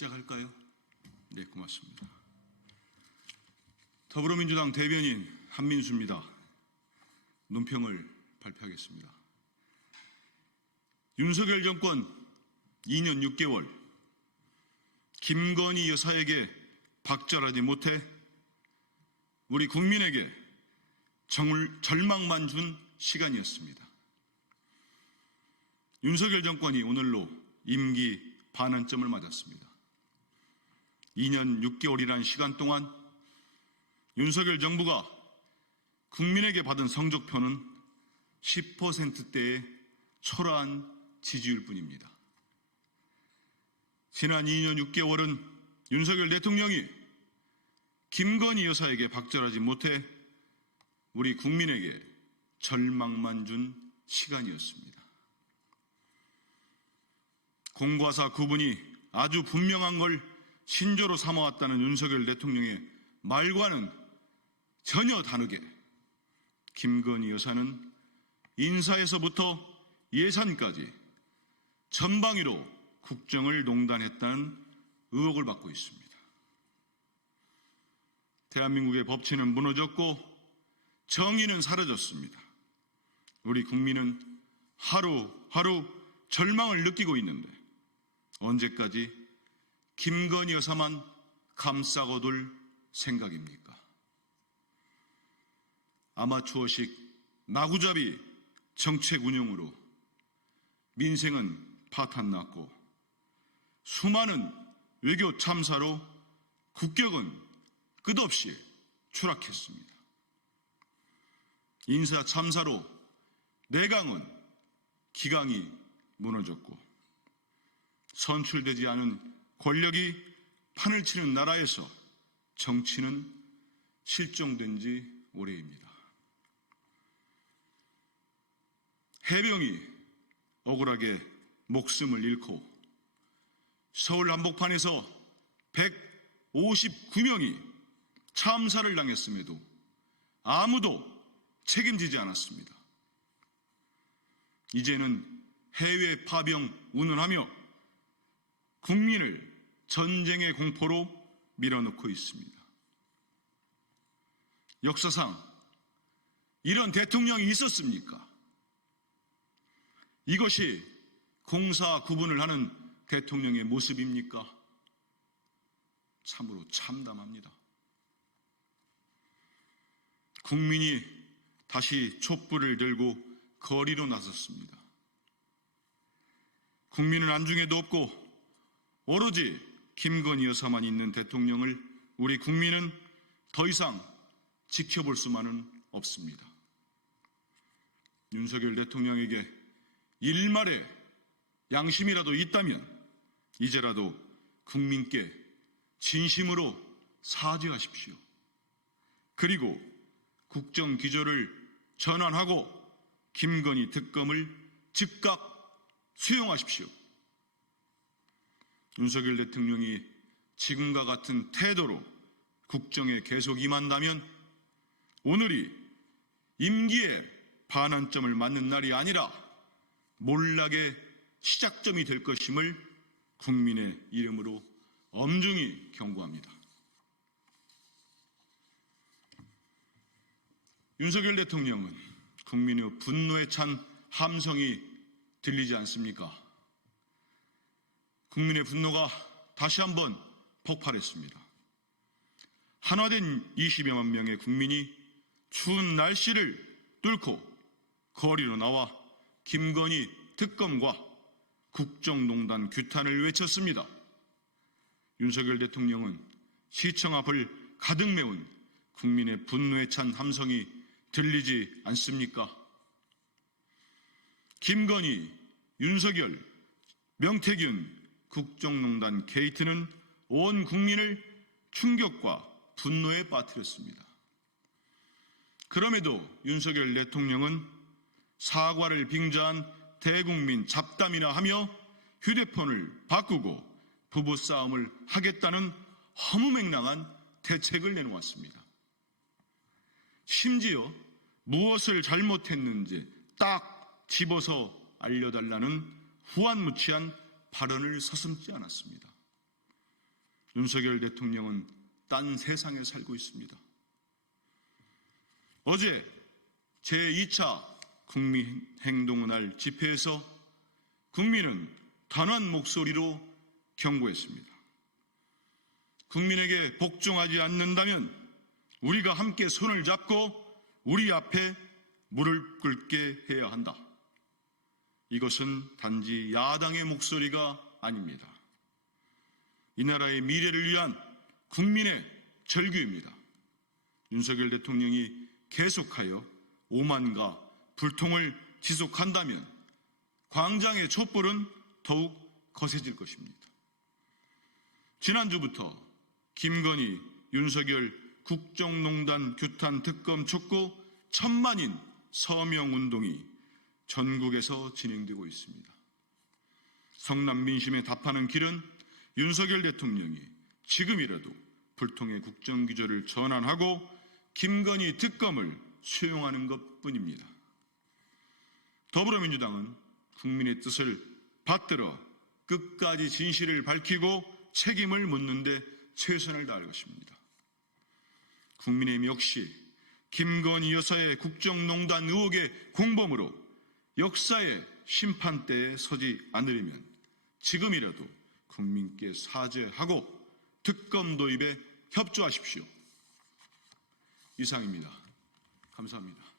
시작할까요? 네, 고맙습니다. 더불어민주당 대변인 한민수입니다. 논평을 발표하겠습니다. 윤석열 정권 2년 6개월, 김건희 여사에게 박절하지 못해 우리 국민에게 절망만 준 시간이었습니다. 윤석열 정권이 오늘로 임기 반환점을 맞았습니다. 2년 6개월이라는 시간 동안 윤석열 정부가 국민에게 받은 성적표는 10%대의 초라한 지지율 뿐입니다. 지난 2년 6개월은 윤석열 대통령이 김건희 여사에게 박절하지 못해 우리 국민에게 절망만 준 시간이었습니다. 공과사 구분이 아주 분명한 걸 신조로 삼아왔다는 윤석열 대통령의 말과는 전혀 다르게 김건희 여사는 인사에서부터 예산까지 전방위로 국정을 농단했다는 의혹을 받고 있습니다. 대한민국의 법치는 무너졌고 정의는 사라졌습니다. 우리 국민은 하루하루 절망을 느끼고 있는데 언제까지 김건희 여사만 감싸고둘 생각입니까? 아마추어식 마구잡이 정책 운영으로 민생은 파탄났고 수많은 외교 참사로 국격은 끝없이 추락했습니다. 인사 참사로 내강은 기강이 무너졌고 선출되지 않은 권력이 판을 치는 나라에서 정치는 실종된 지 오래입니다. 해병이 억울하게 목숨을 잃고 서울 한복판에서 159명이 참사를 당했음에도 아무도 책임지지 않았습니다. 이제는 해외 파병 운운하며 국민을 전쟁의 공포로 밀어넣고 있습니다. 역사상 이런 대통령이 있었습니까? 이것이 공사 구분을 하는 대통령의 모습입니까? 참으로 참담합니다. 국민이 다시 촛불을 들고 거리로 나섰습니다. 국민은 안중에도 없고 오로지 김건희 여사만 있는 대통령을 우리 국민은 더 이상 지켜볼 수만은 없습니다. 윤석열 대통령에게 일말의 양심이라도 있다면 이제라도 국민께 진심으로 사죄하십시오. 그리고 국정기조를 전환하고 김건희 특검을 즉각 수용하십시오. 윤석열 대통령이 지금과 같은 태도로 국정에 계속 임한다면 오늘이 임기의 반환점을 맞는 날이 아니라 몰락의 시작점이 될 것임을 국민의 이름으로 엄중히 경고합니다. 윤석열 대통령은 국민의 분노에 찬 함성이 들리지 않습니까? 국민의 분노가 다시 한번 폭발했습니다. 한화된 20여만 명의 국민이 추운 날씨를 뚫고 거리로 나와 김건희 특검과 국정농단 규탄을 외쳤습니다. 윤석열 대통령은 시청 앞을 가득 메운 국민의 분노에 찬 함성이 들리지 않습니까? 김건희, 윤석열, 명태균 국정농단 게이트는 온 국민을 충격과 분노에 빠뜨렸습니다. 그럼에도 윤석열 대통령은 사과를 빙자한 대국민 잡담이나 하며 휴대폰을 바꾸고 부부싸움을 하겠다는 허무맹랑한 대책을 내놓았습니다. 심지어 무엇을 잘못했는지 딱 집어서 알려달라는 후안무치한 발언을 서슴지 않았습니다. 윤석열 대통령은 딴 세상에 살고 있습니다. 어제 제2차 국민행동의 집회에서 국민은 단호한 목소리로 경고했습니다. 국민에게 복종하지 않는다면 우리가 함께 손을 잡고 우리 앞에 무릎 꿇게 해야 한다. 이것은 단지 야당의 목소리가 아닙니다. 이 나라의 미래를 위한 국민의 절규입니다. 윤석열 대통령이 계속하여 오만과 불통을 지속한다면 광장의 촛불은 더욱 거세질 것입니다. 지난주부터 김건희, 윤석열 국정농단 규탄 특검 촉구 천만인 서명운동이 전국에서 진행되고 있습니다. 성남 민심에 답하는 길은 윤석열 대통령이 지금이라도 불통의 국정기조를 전환하고 김건희 특검을 수용하는 것뿐입니다. 더불어민주당은 국민의 뜻을 받들어 끝까지 진실을 밝히고 책임을 묻는 데 최선을 다할 것입니다. 국민의힘 역시 김건희 여사의 국정농단 의혹의 공범으로 역사의 심판대에 서지 않으려면 지금이라도 국민께 사죄하고 특검 도입에 협조하십시오. 이상입니다. 감사합니다.